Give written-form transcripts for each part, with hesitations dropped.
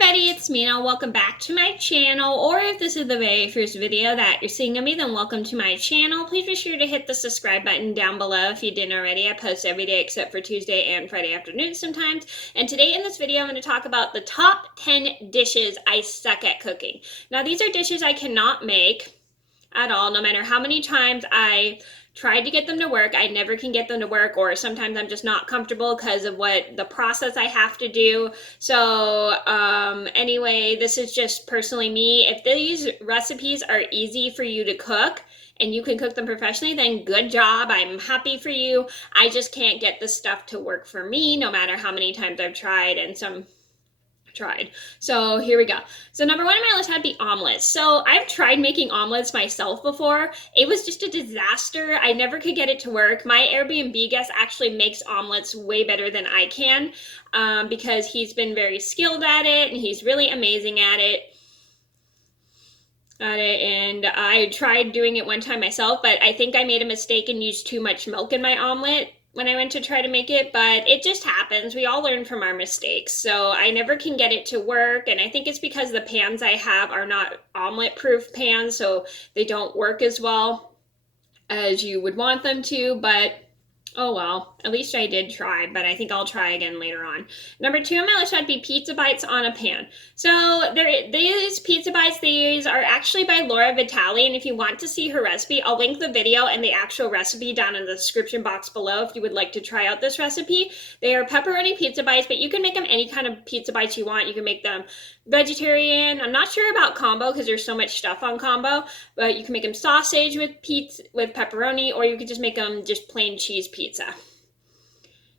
everybody, it's Mena. Welcome back to my channel, or if this is the very first video that you're seeing of me, then welcome to my channel. Please be sure to hit the subscribe button down below if you didn't already. I post every day except for Tuesday and Friday afternoons sometimes. And today in this video, I'm going to talk about the top 10 dishes I suck at cooking. Now, these are dishes I cannot make at all, no matter how many times I tried to get them to work. I never can get them to work, or sometimes I'm just not comfortable because of what the process I have to do. So anyway, this is just personally me. If these recipes are easy for you to cook and you can cook them professionally, then good job. I'm happy for you. I just can't get this stuff to work for me, no matter how many times I've tried, and tried. So here we go. So number one on my list had to be omelets. So I've tried making omelets myself before. It was just a disaster. I never could get it to work. My Airbnb guest actually makes omelets way better than I can because he's been very skilled at it and he's really amazing at it. And I tried doing it one time myself, but I think I made a mistake and used too much milk in my omelet when I went to try to make it, but it just happens. We all learn from our mistakes. So I never can get it to work, and I think it's because the pans I have are not omelet proof pans, so they don't work as well as you would want them to, but oh well, at least I did try, but I think I'll try again later on. Number two on my list would be pizza bites on a pan. So these pizza bites, these are actually by Laura Vitale, and if you want to see her recipe, I'll link the video and the actual recipe down in the description box below if you would like to try out this recipe. They are pepperoni pizza bites, but you can make them any kind of pizza bites you want. You can make them vegetarian. I'm not sure about combo because there's so much stuff on combo, but you can make them sausage with pepperoni, or you could just make them just plain cheese pizza.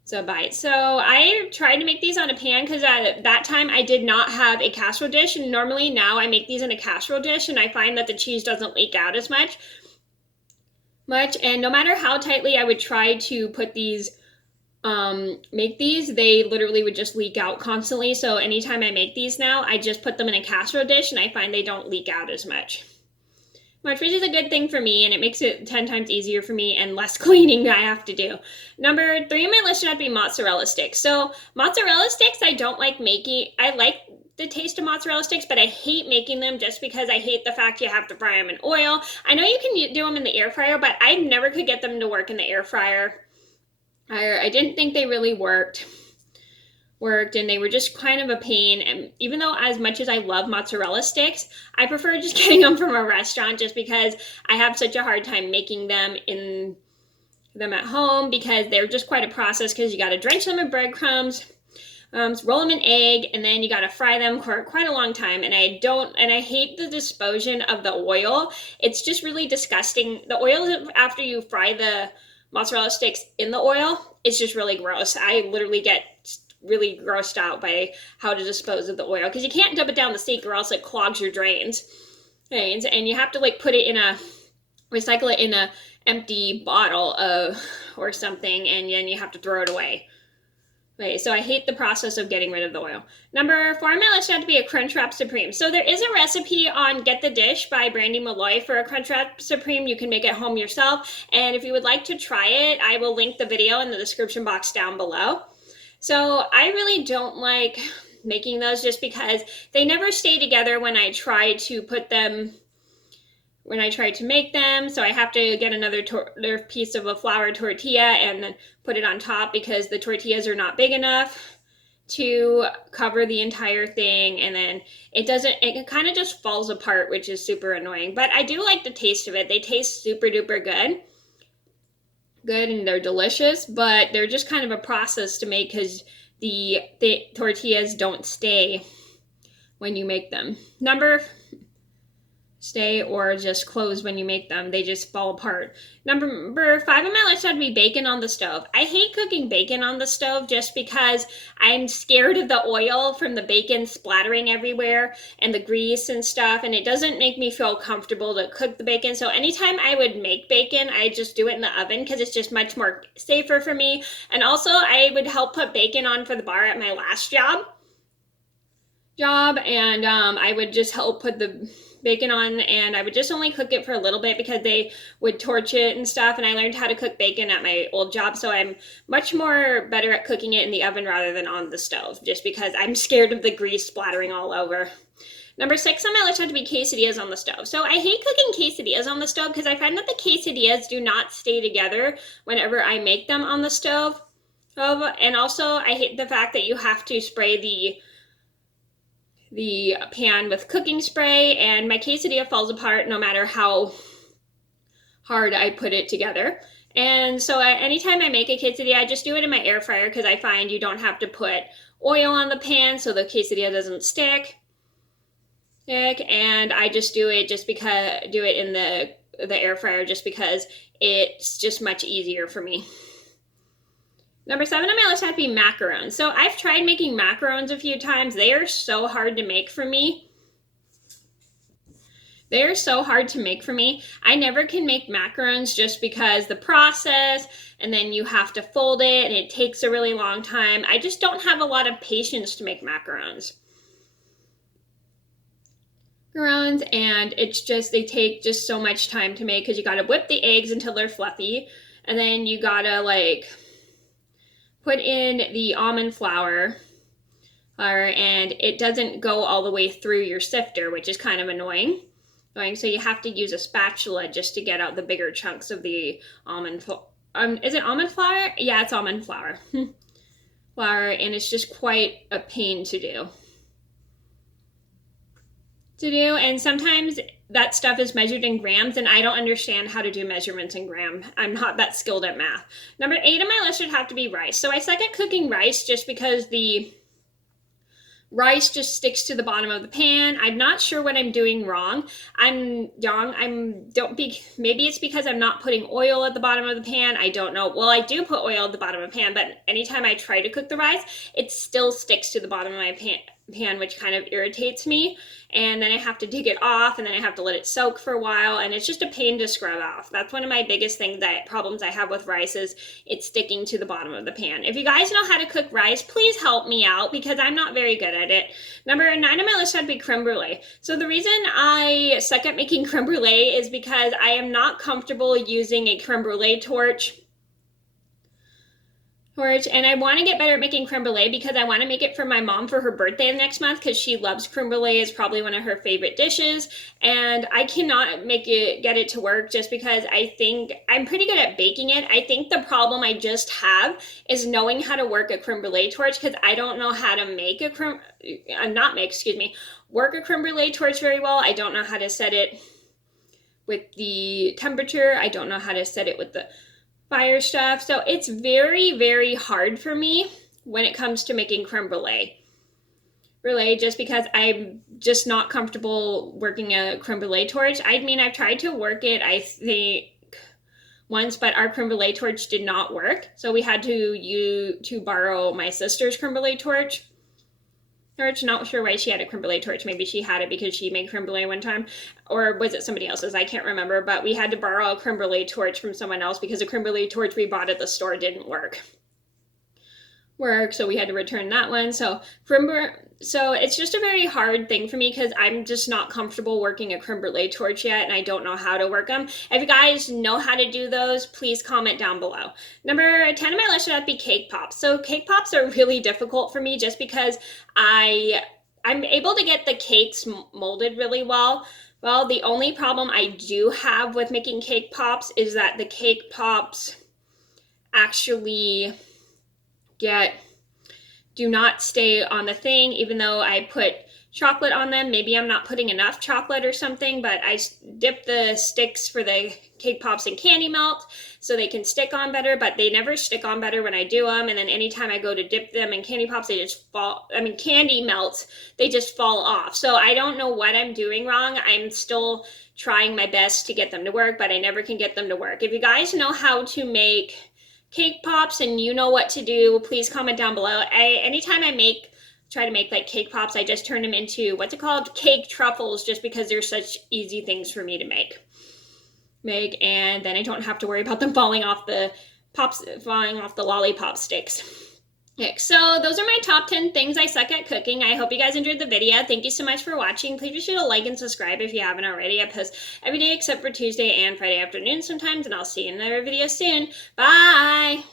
So bite. So I tried to make these on a pan because at that time I did not have a casserole dish, and normally now I make these in a casserole dish and I find that the cheese doesn't leak out as much. And no matter how tightly I would try to put these make these, they literally would just leak out constantly. So anytime I make these now, I just put them in a casserole dish and I find they don't leak out as much, which is a good thing for me, and it makes it 10 times easier for me and less cleaning I have to do. Number three on my list should be mozzarella sticks. So mozzarella sticks I don't like making. I like the taste of mozzarella sticks, but I hate making them just because I hate the fact you have to fry them in oil. I know you can do them in the air fryer, but I never could get them to work in the air fryer. I didn't think they really worked, and they were just kind of a pain. And even though as much as I love mozzarella sticks, I prefer just getting them from a restaurant just because I have such a hard time making them at home, because they're just quite a process, because you got to drench them in breadcrumbs, roll them in egg, and then you got to fry them for quite a long time. And I hate the disposition of the oil. It's just really disgusting. The oil after you fry the mozzarella sticks in the oil, it's just really gross. I literally get really grossed out by how to dispose of the oil, because you can't dump it down the sink or else it clogs your drains, and you have to put it recycle it in a empty bottle or something, and then you have to throw it away. So I hate the process of getting rid of the oil. Number four on my list had to be a Crunchwrap Supreme. So there is a recipe on Get the Dish by Brandy Malloy for a Crunchwrap Supreme. You can make it home yourself. And if you would like to try it, I will link the video in the description box down below. So I really don't like making those just because they never stay together when I try to make them. So I have to get another piece of a flour tortilla and then put it on top, because the tortillas are not big enough to cover the entire thing, and then it kind of just falls apart, which is super annoying. But I do like the taste of it. They taste super duper good, and they're delicious, but they're just kind of a process to make because the tortillas don't stay when you make them. Stay or just close when you make them. They just fall apart. Number five on my list would be bacon on the stove. I hate cooking bacon on the stove just because I'm scared of the oil from the bacon splattering everywhere and the grease and stuff, and it doesn't make me feel comfortable to cook the bacon. So anytime I would make bacon, I just do it in the oven because it's just much more safer for me. And also I would help put bacon on for the bar at my last job, and I would just help put the bacon on, and I would just only cook it for a little bit because they would torch it and stuff, and I learned how to cook bacon at my old job, so I'm much more better at cooking it in the oven rather than on the stove, just because I'm scared of the grease splattering all over. Number 6 on my list had to be quesadillas on the stove. So I hate cooking quesadillas on the stove because I find that the quesadillas do not stay together whenever I make them on the stove. And also I hate the fact that you have to spray the pan with cooking spray, and my quesadilla falls apart no matter how hard I put it together. And so anytime I make a quesadilla, I just do it in my air fryer because I find you don't have to put oil on the pan so the quesadilla doesn't stick. And I just do it in the air fryer just because it's just much easier for me. Number 7 on my list had to be macarons. So I've tried making macarons a few times. They are so hard to make for me. I never can make macarons just because the process, and then you have to fold it, and it takes a really long time. I just don't have a lot of patience to make macarons. And it's just, they take just so much time to make because you gotta whip the eggs until they're fluffy, and then you gotta like put in the almond flour, and it doesn't go all the way through your sifter, which is kind of annoying. So you have to use a spatula just to get out the bigger chunks of the almond flour. Is it almond flour? Yeah, it's almond flour. And it's just quite a pain to do. And sometimes that stuff is measured in grams, and I don't understand how to do measurements in gram. I'm not that skilled at math. Number 8 on my list would have to be rice. So I suck at cooking rice just because the rice just sticks to the bottom of the pan. I'm not sure what I'm doing wrong. Maybe it's because I'm not putting oil at the bottom of the pan. I don't know. Well, I do put oil at the bottom of the pan, but anytime I try to cook the rice, it still sticks to the bottom of my pan, which kind of irritates me. And then I have to dig it off, and then I have to let it soak for a while, and it's just a pain to scrub off. That's one of my biggest problems I have with rice is it's sticking to the bottom of the pan. If you guys know how to cook rice, please help me out because I'm not very good at it. Number 9 on my list would be creme brulee. So the reason I suck at making creme brulee is because I am not comfortable using a creme brulee torch. And I want to get better at making creme brulee because I want to make it for my mom for her birthday next month because she loves creme brulee. It's probably one of her favorite dishes, and I cannot get it to work just because I think I'm pretty good at baking it. I think the problem I just have is knowing how to work a creme brulee torch because I don't know how to work a creme brulee torch very well. I don't know how to set it with the temperature. I don't know how to set it with the fire stuff. So it's very, very hard for me when it comes to making creme brulee. Just because I'm just not comfortable working a creme brulee torch. I mean, I've tried to work it, I think, once, but our creme brulee torch did not work. So we had to borrow my sister's creme brulee torch. Not sure why she had a creme brulee torch. Maybe she had it because she made creme brulee one time, or was it somebody else's? I can't remember, but we had to borrow a creme brulee torch from someone else because the creme brulee torch we bought at the store didn't work. So we had to return that one. So it's just a very hard thing for me because I'm just not comfortable working a creme brulee torch yet, and I don't know how to work them. If you guys know how to do those, please comment down below. Number 10 on my list would be cake pops. So cake pops are really difficult for me just because I'm able to get the cakes molded really well. Well, the only problem I do have with making cake pops is that the cake pops actually do not stay on the thing, even though I put chocolate on them. Maybe I'm not putting enough chocolate or something, but I dip the sticks for the cake pops in candy melt so they can stick on better, but they never stick on better when I do them. And then anytime I go to dip them in candy pops, candy melts, they just fall off. So I don't know what I'm doing wrong. I'm still trying my best to get them to work, but I never can get them to work. If you guys know how to make cake pops and you know what to do, please comment down below. Anytime I try to make like cake pops, I just turn them into cake truffles, just because they're such easy things for me to make, and then I don't have to worry about them falling off the lollipop sticks. Okay, so those are my top 10 things I suck at cooking. I hope you guys enjoyed the video. Thank you so much for watching. Please be sure to like and subscribe if you haven't already. I post every day except for Tuesday and Friday afternoon sometimes, and I'll see you in another video soon. Bye!